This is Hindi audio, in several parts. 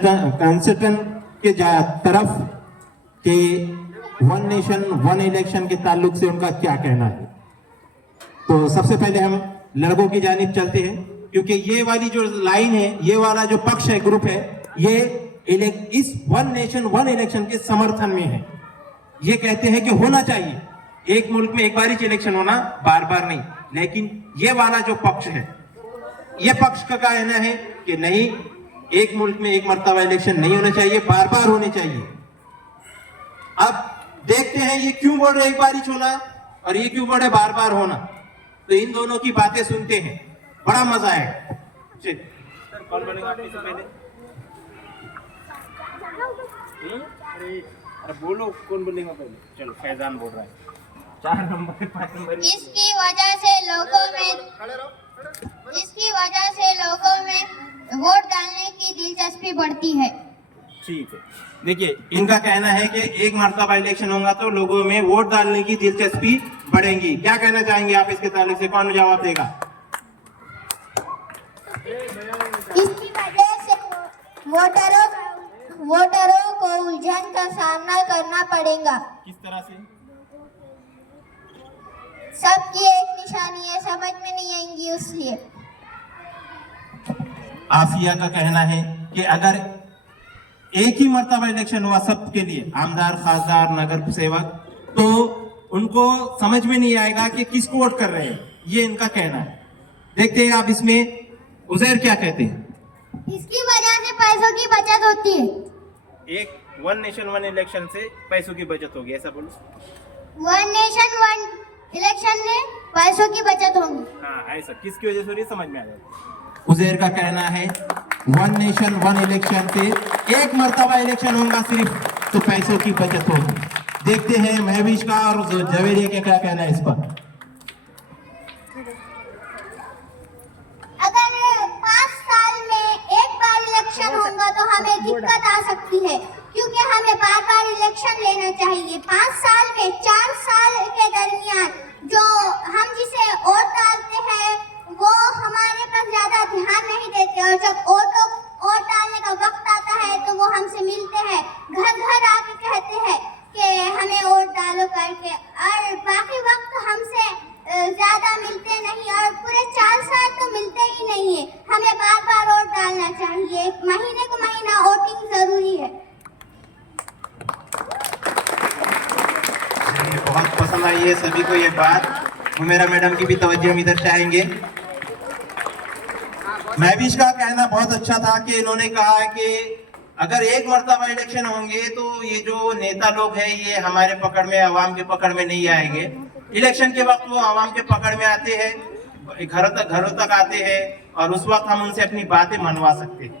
कंसल्टेंट के तरफ के वन नेशन वन इलेक्शन के ताल्लुक से उनका क्या कहना है। तो सबसे पहले हम लड़कों की जानिब चलते हैं, क्योंकि ये वाली जो लाइन है, ये वाला जो पक्ष है, ग्रुप है, ये इस वन नेशन वन इलेक्शन के समर्थन में है। ये कहते हैं कि होना चाहिए, एक मुल्क में एक बार ही इलेक्शन होना, बार बार नहीं। लेकिन ये वाला जो पक्ष है, ये पक्ष का कहना है कि नहीं, एक मुल्क में एक मर्तबा इलेक्शन नहीं होना चाहिए, बार बार होने चाहिए। अब देखते हैं ये क्यों बोल रहे एक बार ही होना और ये क्यों बोल रहे बार बार होना। तो इन दोनों की बातें सुनते हैं, बड़ा मजा है। कौन बनेगा आपसे पहले? अरे बोलो कौन बोलेगा पहले? चलो फैजान बोल रहा है। 4 नंबर 5 नंबर। इसकी वजह से लोगों में वोट डालने की दिलचस्पी बढ़ती है। ठीक है, देखिए इनका कहना है कि एक मर्तबा इलेक्शन होगा तो लोगों में वोट डालने की दिलचस्पी बढ़ेगी। क्या कहना चाहेंगे आप इसके ताल्लुक से? कौन जवाब देगा? इसकी वजह से वोटरों को उलझन का सामना करना पड़ेगा। किस तरह से? सबकी एक निशानी है, समझ में नहीं आएंगी, इसलिए। आसिया का कहना है कि अगर एक ही मर्तबा इलेक्शन हुआ सबके लिए, आमदार, खासदार, नगर सेवक, तो उनको समझ में नहीं आएगा कि किसको वोट कर रहे हैं। ये इनका कहना है। देखते हैं आप इसमें उजैर क्या कहते हैं। इसकी वजह से पैसों की बचत होती है। एक वन नेशन वन इलेक्शन से पैसों की बचत होगी, ऐसा बोलो। वन नेशन वन इलेक्शन में पैसों की बचत होगी। हाँ, ऐसा किसकी वजह से हो रही है, समझ में आ जाएगा। उजैर का कहना है वन नेशन वन इलेक्शन से एक मर्तबा इलेक्शन होगा सिर्फ, तो पैसों की बचत होगी। देखते हैं महवीश का और जवेरिया का क्या कहना है इस पर। अगर 5 साल में एक बार इलेक्शन होगा तो हमें दिक्कत आ सकती है, क्योंकि हमें बार बार इलेक्शन लेना चाहिए। 5 साल में 4 साल के दरमियान जो हम जिसे वोट डालते हैं वो हमारे पर ज्यादा ध्यान नहीं देते, और जब वोट डालने का वक्त आता है तो वो हमसे मिलते हैं, घर घर आके कहते हैं कि हमें वोट डालो करके, और बाकी वक्त हमसे ज्यादा मिलते नहीं, और पूरे 4 साल तो मिलते ही नहीं है। हमें बार बार वोट डालना चाहिए, महीने को महीना वोटिंग जरूरी है। बहुत पसंद आई है सभी को ये बात। मेरा मैडम की भी तवज्जो हम इधर चाहेंगे। महवीश का कहना बहुत अच्छा था कि इन्होंने कहा कि अगर एक मर्तबा इलेक्शन होंगे तो ये जो नेता लोग हैं ये हमारे पकड़ में, आवाम के पकड़ में नहीं आएंगे। इलेक्शन के वक्त वो आवाम के पकड़ में आते हैं, घरों तक आते हैं, और उस वक्त हम उनसे अपनी बातें मनवा सकते हैं।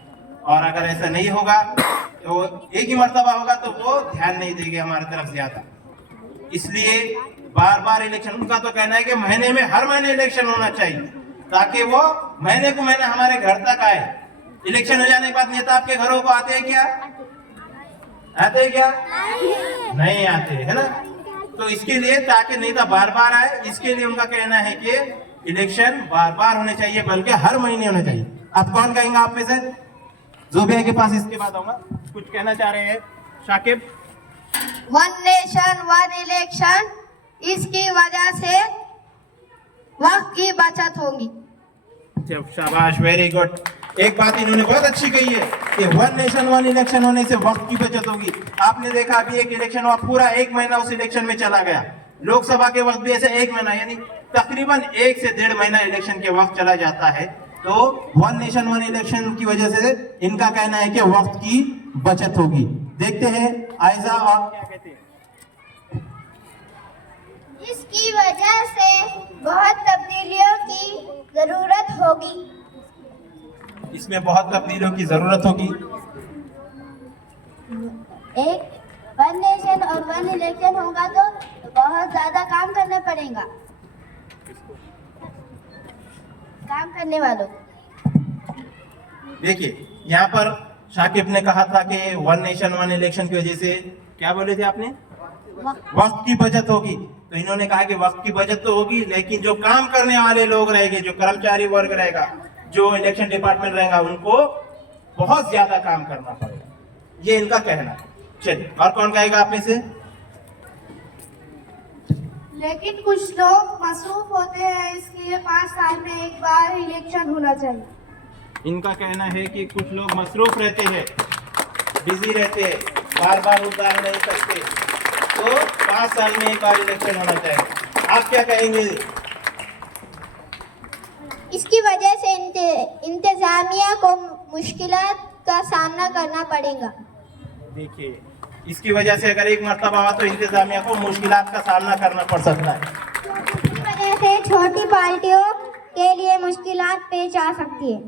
और अगर ऐसा नहीं होगा तो एक ही मर्तबा होगा तो वो ध्यान नहीं देंगे हमारी तरफ ज्यादा। इसलिए बार बार इलेक्शन, उनका तो कहना है कि महीने में हर महीने इलेक्शन होना चाहिए, ताकि वो महीने को महीने हमारे घर तक आए। इलेक्शन हो जाने के बाद नेता आपके घरों को आते हैं क्या? आते हैं क्या? नहीं आते, है ना? तो इसके लिए, ताकि नेता बार बार आए, इसके लिए उनका कहना है कि इलेक्शन बार बार होने चाहिए, बल्कि हर महीने होने चाहिए। अब कौन कहेंगे आप में से? जोबिया के पास इसके बाद आऊंगा। कुछ कहना चाह रहे हैं Shakib? One nation one election, इसकी वजह से वक्त की बचत होगी। शाबाश, वेरी गुड। एक बात इन्होंने बहुत अच्छी कही है कि वन नेशन वन इलेक्शन होने से वक्त की बचत होगी। आपने देखा अभी एक इलेक्शन हुआ, पूरा 1 महीना उस इलेक्शन में चला गया। लोकसभा के वक्त भी ऐसे 1 महीना, यानी तकरीबन 1 से 1.5 महीना इलेक्शन के वक्त चला जाता है। तो वन नेशन वन इलेक्शन की वजह से इनका कहना है कि वक्त की बचत होगी। देखते हैं आयजा और क्या कहते हैं। इसकी वजह से बहुत तब्दीलियों की जरूरत होगी। इसमें बहुत तब्दीलियों की जरूरत होगी। एक वन नेशन और वन इलेक्शन होगा तो बहुत ज्यादा काम करना पड़ेगा, काम करने वालों। देखिए यहाँ पर शाकिब ने कहा था कि वन नेशन वन इलेक्शन की वजह से, क्या बोले थे आपने? वक्त की बचत होगी। तो इन्होंने कहा कि वक्त की बचत तो होगी, लेकिन जो काम करने वाले लोग रहेंगे, जो कर्मचारी वर्ग रहेगा, जो इलेक्शन डिपार्टमेंट रहेगा, उनको बहुत ज्यादा काम करना पड़ेगा। ये इनका कहना है। चलिए और कौन कहेगा आप में से? लेकिन कुछ लोग मसरूफ होते हैं, इसलिए 5 साल में एक बार इलेक्शन होना चाहिए। इनका कहना है कि कुछ लोग मसरूफ रहते हैं, बिजी रहते हैं, बार बार वोट डाल नहीं सकते, तो 5 साल में एक बार इलेक्शन होना चाहिए। आप क्या कहेंगे? इसकी वजह से इंतजामिया को मुश्किलात का सामना करना पड़ेगा। देखिए, इसकी वजह से अगर एक मर्तबा हुआ तो इंतजामिया को मुश्किलात का सामना करना पड़ सकता है। इसकी वजह से छोटी पार्टियों के लिए मुश्किलात पेश आ सकती है।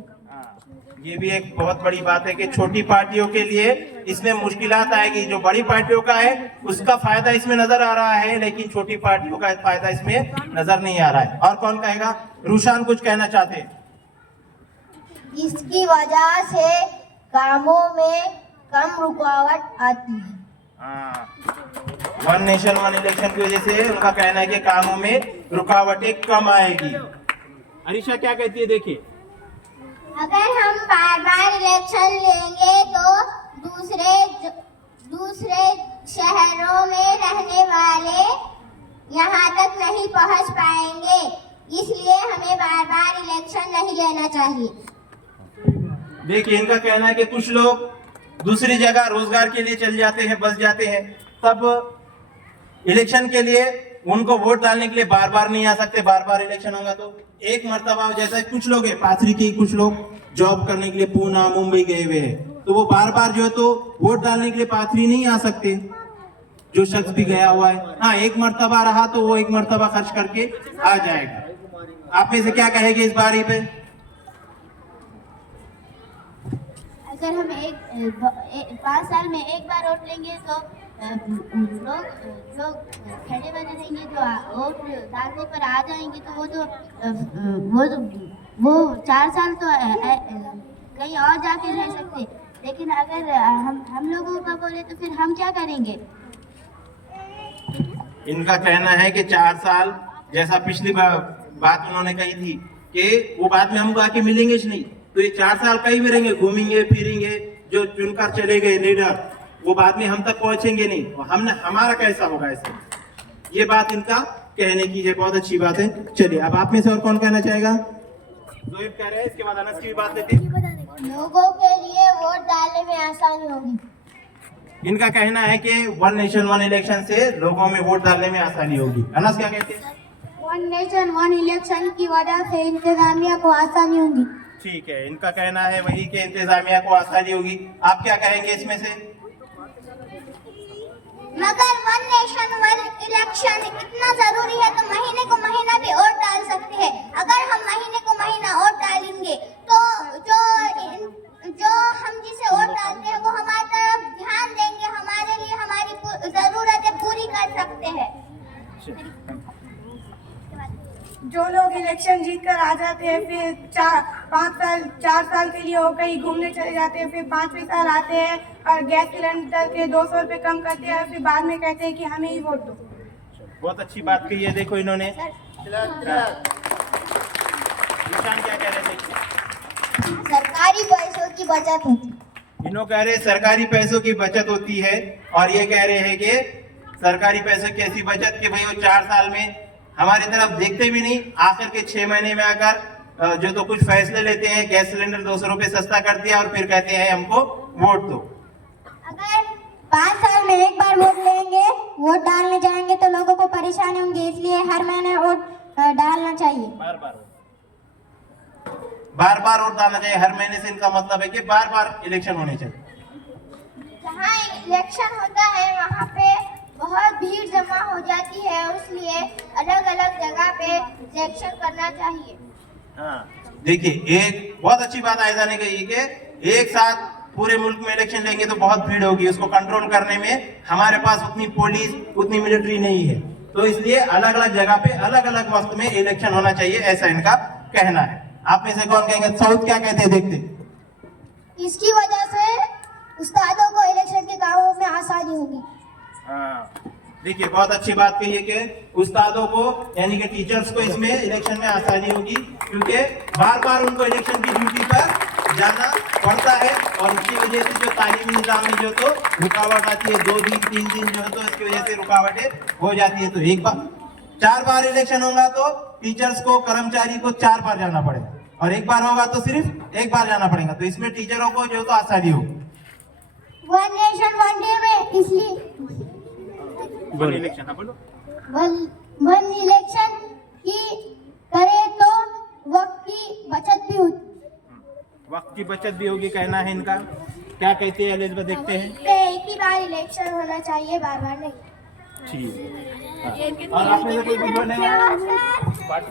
ये भी एक बहुत बड़ी बात है कि छोटी पार्टियों के लिए इसमें मुश्किलात आएगी। जो बड़ी पार्टियों का है उसका फायदा इसमें नजर आ रहा है, लेकिन छोटी पार्टियों का फायदा इसमें नजर नहीं आ रहा है। और कौन कहेगा? रूशान कुछ कहना चाहते हैं। इसकी वजह से कामों में कम रुकावट आती है। वन नेशन वन इलेक्शन की वजह से उनका कहना है कि कामों में रुकावटें कम आएगी। अरीशा क्या कहती है? देखिए, अगर हम बार बार इलेक्शन लेंगे तो दूसरे शहरों में रहने वाले यहाँ तक नहीं पहुँच पाएंगे, इसलिए हमें बार बार इलेक्शन नहीं लेना चाहिए। देखिए, इनका कहना है कि कुछ लोग दूसरी जगह रोजगार के लिए चल जाते हैं, बस जाते हैं, तब इलेक्शन के लिए उनको वोट डालने के लिए बार बार नहीं आ सकते। बार बार इलेक्शन होगा तो एक मर्तबा, जैसा कुछ लोग हैं पाथरी के, कुछ लोग जॉब करने के लिए पूना मुंबई गए हुए हैं, तो वो बार बार जो है तो वोट डालने के लिए पाथरी नहीं आ सकते। जो शख्स भी गया हुआ है, हाँ, एक मर्तबा रहा तो वो एक मर्तबा खर्च करके आ जाएगा। आप में से क्या कहेंगे इस बारी पे? अगर हम 5 साल में एक बार वोट लेंगे तो लोग जो खड़े बने रहेंगे, जो वोट डालने पर आ जाएंगे, तो वो 4 साल तो कहीं और जाके रह सकते। लेकिन अगर हम लोगों का बोले तो फिर हम क्या करेंगे? इनका कहना है कि 4 साल, जैसा पिछली बात उन्होंने कही थी कि वो बाद में हमको आके मिलेंगे ही नहीं, तो ये 4 साल कहीं भी रहेंगे, घूमेंगे फिरेंगे, जो चुनकर चले गए लीडर वो बाद में हम तक पहुंचेंगे नहीं, हमारा कैसा होगा इससे? ये बात इनका कहने की है। बहुत अच्छी बात है। चलिए, अब आप में से और कौन कहना चाहेगा? जोएब कह रहे हैं, इसके बाद अनस की भी बात लेते हैं। लोगों के लिए वोट डालने में आसानी होगी। इनका कहना है कि वन नेशन वन इलेक्शन से लोगों में वोट डालने में आसानी होगी। अनस क्या कहते हैं? वन नेशन वन इलेक्शन की वजह से इंतजामिया को आसानी होगी। ठीक है, इनका कहना है वही कि इंतजामिया को आसानी होगी। आप क्या कहेंगे इसमें से? मगर वन नेशन वन इलेक्शन इतना जरूरी है तो महीने को महीना भी वोट डाल सकते हैं। अगर हम महीने को महीना वोट डालेंगे तो जो हम जिसे वोट डालते हैं वो हमारी तरफ ध्यान देंगे, हमारे लिए हमारी जरूरतें पूरी कर सकते हैं। जो लोग इलेक्शन जीत कर आ जाते हैं, फिर 4 साल के लिए वो कहीं घूमने चले जाते हैं, फिर 5वें साल आते हैं और गैस सिलेंडर के 200 रुपये कम करते हैं, फिर बाद में कहते हैं कि हमें ही वोट दो। बहुत अच्छी बात कही है। देखो इन्होंने क्या कह रहे थे? सरकारी पैसों की बचत होती है। इन्हों कह रहे सरकारी पैसों की बचत होती है, और ये कह रहे हैं कि सरकारी पैसों की ऐसी बचत कि भाई वो 4 साल में हमारी तरफ देखते भी नहीं, आखिर के 6 महीने में आकर जो तो कुछ फैसले लेते हैं, गैस सिलेंडर 200 रुपये सस्ता कर दिया और फिर कहते हैं हमको वोट दो। अगर 5 साल में एक बार वोट लेंगे, वोट डालने जाएंगे तो लोगों को परेशानी होंगी, इसलिए हर महीने वोट डालना चाहिए। बार बार वोट डालना चाहिए हर महीने से। इनका मतलब है कि बार बार इलेक्शन होने चाहिए। जहाँ इलेक्शन होता है वहाँ पे बहुत भीड़ जमा हो जाती है, इसलिए अलग अलग जगह पे इलेक्शन करना चाहिए। हाँ, देखिए, एक बहुत अच्छी बात आयजा ने कही कि एक साथ पूरे मुल्क में इलेक्शन लेंगे तो बहुत भीड़ होगी, उसको कंट्रोल करने में हमारे पास उतनी पुलिस उतनी मिलिट्री नहीं है, तो इसलिए अलग अलग जगह पे अलग अलग वक्त में इलेक्शन होना चाहिए, ऐसा इनका कहना है। आप में से कौन कहेंगे? साउथ क्या कहते हैं? देखते। इसकी वजह से उस्तादों को इलेक्शन के कामों में आसानी होगी। हाँ, देखिए, बहुत अच्छी बात कही है कि उस्तादों को यानी कि टीचर्स को इसमें इलेक्शन में आसानी होगी, क्योंकि बार बार उनको इलेक्शन की ड्यूटी पर जाना पड़ता है, और इसकी वजह से जो तालीमी निजाम में जो तो रुकावट आती है, 2 दिन 3 दिन जो है तो इसकी वजह से रुकावटें हो जाती है। तो एक बार 4 बार इलेक्शन होगा तो टीचर्स को, कर्मचारी को 4 बार जाना पड़ेगा, और एक बार होगा तो सिर्फ एक बार जाना पड़ेगा। तो इसमें टीचरों को जो तो आसानी हो। वन नेशन वन डे में इसलिए वन इलेक्शन, बोलो वन इलेक्शन की करे तो वक्त की बचत भी होती, वक्त की बचत भी होगी, कहना है इनका। क्या कहते हैं एलिजबेथ, देखते हैं। एक ही बार इलेक्शन होना चाहिए, बार बार नहीं। ठीक है, और आप में से कोई भी बोलेगा? वन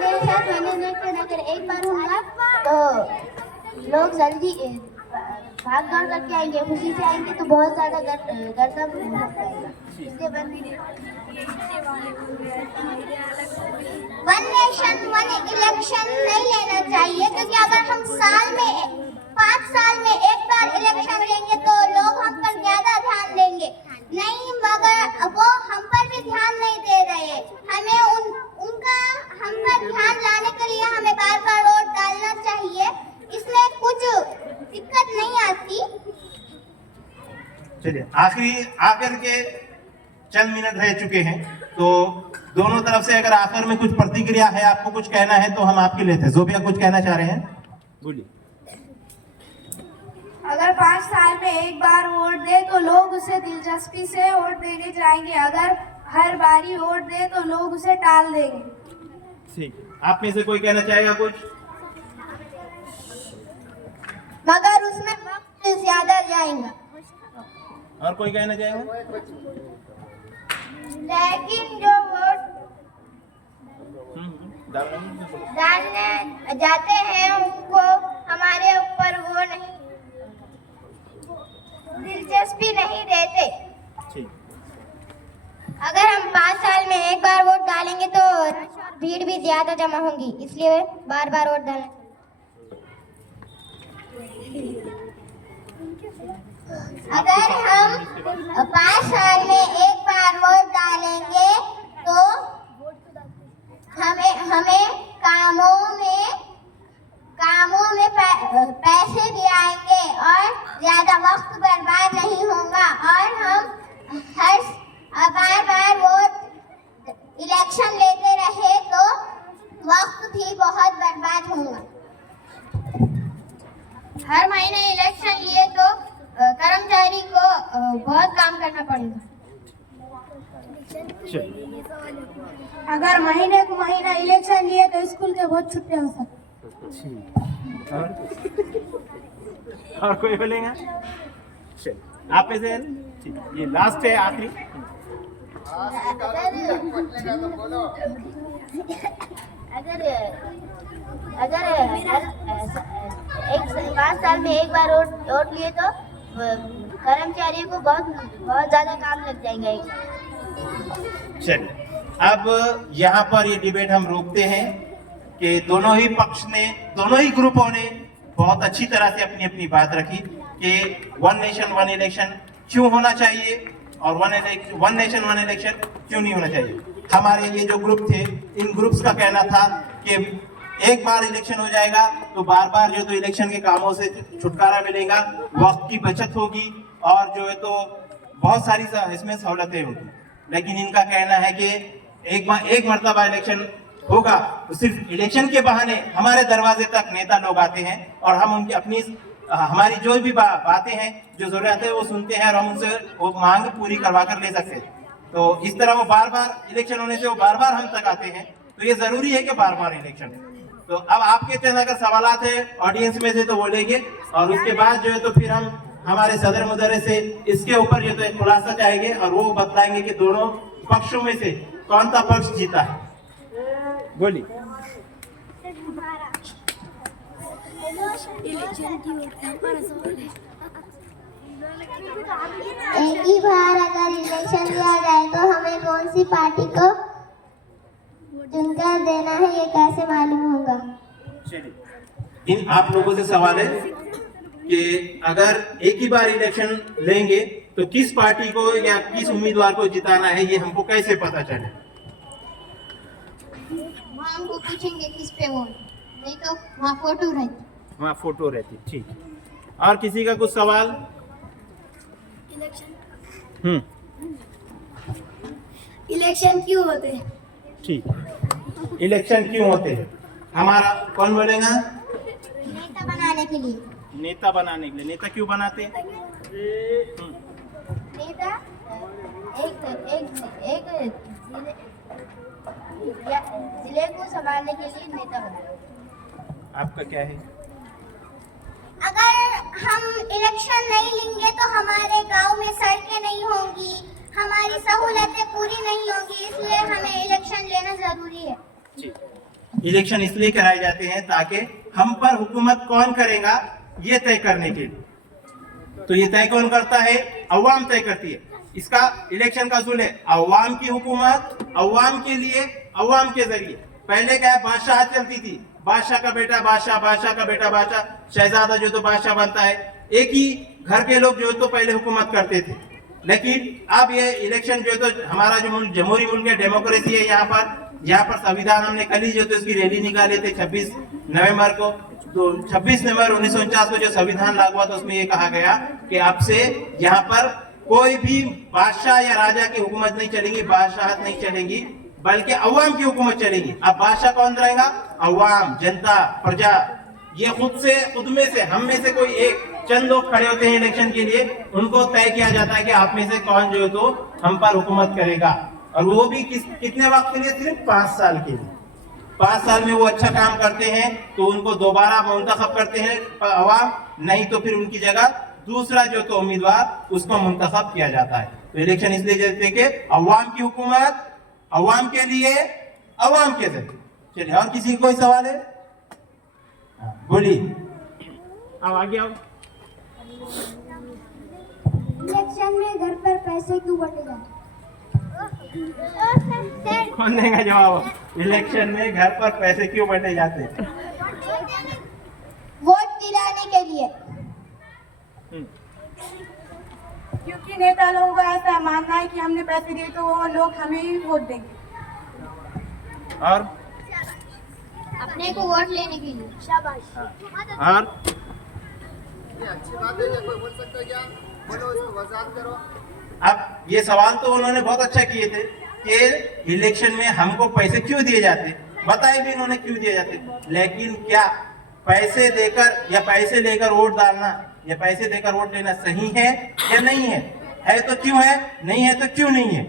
नेशन वन इलेक्शन अगर एक बार होगा तो लोग जल्दी भाग दौड़ करके आएंगे, खुशी से आएंगे, तो बहुत ज्यादा गर्दा हो जाएगा। इसलिए वन नेशन वन इलेक्शन नहीं लेना चाहिए, क्योंकि अगर हम साल में 5 साल में एक बार इलेक्शन लेंगे तो लोग हम पर ज्यादा ध्यान देंगे। नहीं, मगर वो हम पर भी ध्यान नहीं दे रहे। हमें उनका हम पर ध्यान लाने के लिए हमें बार बार वोट डालना चाहिए, इसमें कुछ दिक्कत नहीं आती। चलिए, आखिर के चंद मिनट रह चुके हैं, तो दोनों तरफ से अगर आखिर में कुछ प्रतिक्रिया है, आपको कुछ कहना है तो हम आपके लिए थे। जोबिया कुछ कहना चाह रहे हैं, बोलिए। अगर 5 साल में एक बार वोट दे तो लोग उसे दिलचस्पी से वोट देने जाएंगे, अगर हर बारी वोट दे तो लोग उसे टाल देंगे। ठीक, आप में से कोई कहना चाहेगा कुछ? मगर उसमें वक्त ज्यादा जाएगा। और कोई कहना चाहेगा? लेकिन जो वोट डालने जाते हैं उनको हमारे ऊपर वो नहीं दिलचस्पी नहीं देते। ठीक, अगर हम 5 साल में एक बार वोट डालेंगे तो भीड़ भी ज्यादा जमा होगी, इसलिए बार बार वोट डालें। अगर हम 5 साल में एक बार वोट डालेंगे तो हमें कामों में पैसे भी आएंगे और ज्यादा वक्त बर्बाद नहीं होगा, और हम बार बार वोट इलेक्शन लेते रहे तो वक्त भी बहुत बर्बाद होगा। हर महीने इलेक्शन लिए तो कर्मचारी को बहुत काम करना पड़ेगा। अगर महीने को महीना इलेक्शन लिए तो स्कूल के बहुत छुट्टियां हो सकती। और कोई बोलेगा? आप में से ठीक, ये लास्ट है, आखिरी। अगर 5 साल में एक बार वोट लिए तो कर्मचारियों को बहुत ज्यादा काम लग जाएगा। चलिए, अब यहाँ पर ये डिबेट हम रोकते हैं कि दोनों ही ग्रुपों ने बहुत अच्छी तरह से अपनी अपनी बात रखी कि वन नेशन वन इलेक्शन क्यों होना चाहिए और वन नेशन वन इलेक्शन क्यों नहीं होना चाहिए। हमारे ये जो ग्रुप थे, इन ग्रुप्स का कहना था कि एक बार इलेक्शन हो जाएगा तो बार बार जो तो इलेक्शन के कामों से छुटकारा मिलेगा, वक्त की बचत होगी और जो है तो बहुत सारी इसमें सहूलतें होगी। लेकिन इनका कहना है कि एक मर्तबा इलेक्शन होगा तो सिर्फ इलेक्शन के बहाने हमारे दरवाजे तक नेता लोग आते हैं और हम उनकी हमारी जो भी बातें हैं, जो जरूरत है वो सुनते हैं और हम उनसे वो मांग पूरी करवा कर ले सकते हैं। तो इस तरह वो बार बार इलेक्शन होने से वो बार बार हम तक आते हैं, तो ये जरूरी है कि बार बार इलेक्शन हो। तो अब आपके चंद अगर सवालात है ऑडियंस में से तो वो लेंगे और उसके बाद जो है तो फिर हम हमारे सदर मुदर्रिस से इसके ऊपर जो तो खुलासा चाहेंगे और वो बतलाएंगे कि दोनों पक्षों में से कौन सा पक्ष जीता है। बोलिए। एक ही बार अगर इलेक्शन लिया जाए तो हमें कौन सी पार्टी को चुनकर देना है, ये कैसे मालूम होगा? चलिए, इन आप लोगों से सवाल है कि अगर एक ही बार इलेक्शन लेंगे तो किस पार्टी को या किस उम्मीदवार को जिताना है, ये हमको कैसे पता चले? हमको पूछेंगे किस पे वोट, नहीं तो वहाँ फोटो रहती। वहाँ फोटो रहती, ठीक। और किसी का कुछ सवाल? इलेक्शन क्यों होते हैं? ठीक, इलेक्शन क्यों होते हैं? हमारा कौन बोलेगा? नेता बनाने के लिए। नेता बनाने के लिए। नेता क्यों बनाते हैं? नेता एक जिले को संभालने के लिए नेता बनाते। आपका क्या है? अगर हम इलेक्शन नहीं लेंगे तो हमारे गांव में सड़कें नहीं होंगी, हमारी सहूलतें पूरी नहीं होंगी, इसलिए हमें इलेक्शन लेना जरूरी है। इलेक्शन इसलिए कराए जाते हैं ताकि हम पर हुकूमत कौन करेगा ये तय करने के लिए। तो ये तय कौन करता है? अवाम तय करती है। इसका इलेक्शन का असूल है अवाम की हुकूमत, अवाम के लिए, अवाम के जरिए। पहले क्या है, बादशाह चलती थी, बादशाह का बेटा बादशाह, बादशाह का बेटा बादशाह, शहजादा जो तो बादशाह बनता है। एक ही घर के लोग जो तो पहले हुकूमत करते थे। लेकिन अब ये इलेक्शन जो तो हमारा जो मुल्क जमहूरी मुल्क है, डेमोक्रेसी है, यहाँ पर संविधान हमने कल ही जो तो इसकी रैली निकाले थे 26 नवंबर को। तो 26 नवंबर 1949 को जो संविधान लागू हुआ था उसमें ये कहा गया कि अब से यहाँ पर कोई भी बादशाह या राजा की हुकूमत नहीं चलेगी, बादशाहत नहीं चलेगी, बल्कि अवाम की हुकूमत चलेगी। अब बादशाह कौन रहेगा? अवाम, जनता, प्रजा। ये खुद में से हम में से कोई एक चंद लोग खड़े होते हैं इलेक्शन के लिए, उनको तय किया जाता है कि आप में से कौन जो है तो हम पर हुकूमत करेगा। और वो भी कितने वक्त के लिए? सिर्फ 5 साल के लिए। 5 साल में वो अच्छा काम करते हैं तो उनको दोबारा मुंतखब करते हैं अवाम, नहीं तो फिर उनकी जगह दूसरा जो तो उम्मीदवार उसको मुंतखब किया जाता है। तो इलेक्शन इसलिए जैसे कि अवाम की हुकूमत, अवाम के लिए, अवाम के जरिए। चलिए, और किसी को कोई सवाल है? बोलिए, आओ आगे आओ। इलेक्शन में घर पर पैसे क्यों बटे जाते? कौन देगा जवाब? इलेक्शन में घर पर पैसे क्यों बटे जाते हैं? वोट दिलाने के लिए। क्योंकि नेता लोगों का ऐसा मानना है कि हमने पैसे दिए तो वो लोग हमें ही वोट देंगे। और अपने को वोट लेने के लिए। शाबाश। और अच्छी बात है, कोई बोल सकते हो क्या? बोलो, इसको वजाहत करो। अब ये सवाल तो उन्होंने बहुत अच्छा किए थे कि इलेक्शन में हमको पैसे क्यों दिए जाते, बताए भी उन्होंने क्यों दिए जाते। लेकिन क्या पैसे देकर या पैसे लेकर वोट डालना या पैसे देकर वोट लेना सही है या नहीं है? है तो क्यों है, नहीं है तो क्यों नहीं है?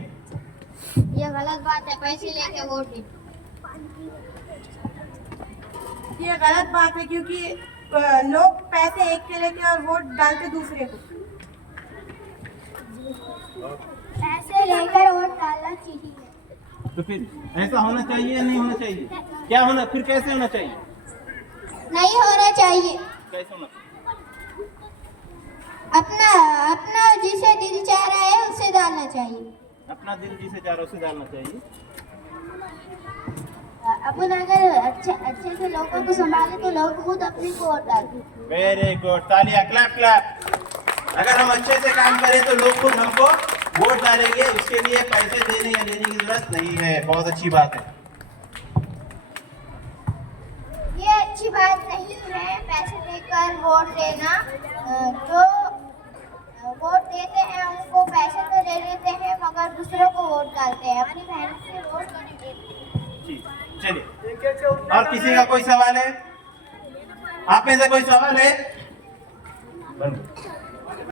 ये गलत बात है, पैसे लेके वोट देना। ये गलत बात है क्योंकि लोग पैसे एक के लेके और वोट डालते दूसरे को। पैसे लेकर वोट डालना चाहिए। तो फिर ऐसा होना चाहिए या नहीं होना चाहिए? क्या होना, फिर कैसे होना चाहिए? नहीं होना चाहिए। कैसे होना चाहिए? अपना अपना जिसे दिल चाह रहा है उसे डालना चाहिए। अपना दिल जिसे चाह रहा है उसे डालना चाहिए। अपन अगर अच्छे से लोगों को संभाले तो लोग खुद अपने को वोट डालते। वेरी गुड, तालियां, क्लैप क्लैप। अगर हम अच्छे से काम करें तो लोग खुद हमको वोट डालेंगे, उसके लिए पैसे देने या लेने की जरूरत नहीं है। बहुत अच्छी बात है। ये अच्छी बात नहीं है पैसे देकर वोट देना। जो वोट देते हैं उनको पैसे तो दे देते हैं मगर दूसरों को वोट डालते हैं, अपनी मेहनत से वोट नहीं देते। चलिए, और किसी का कोई सवाल है? आप में से कोई सवाल है?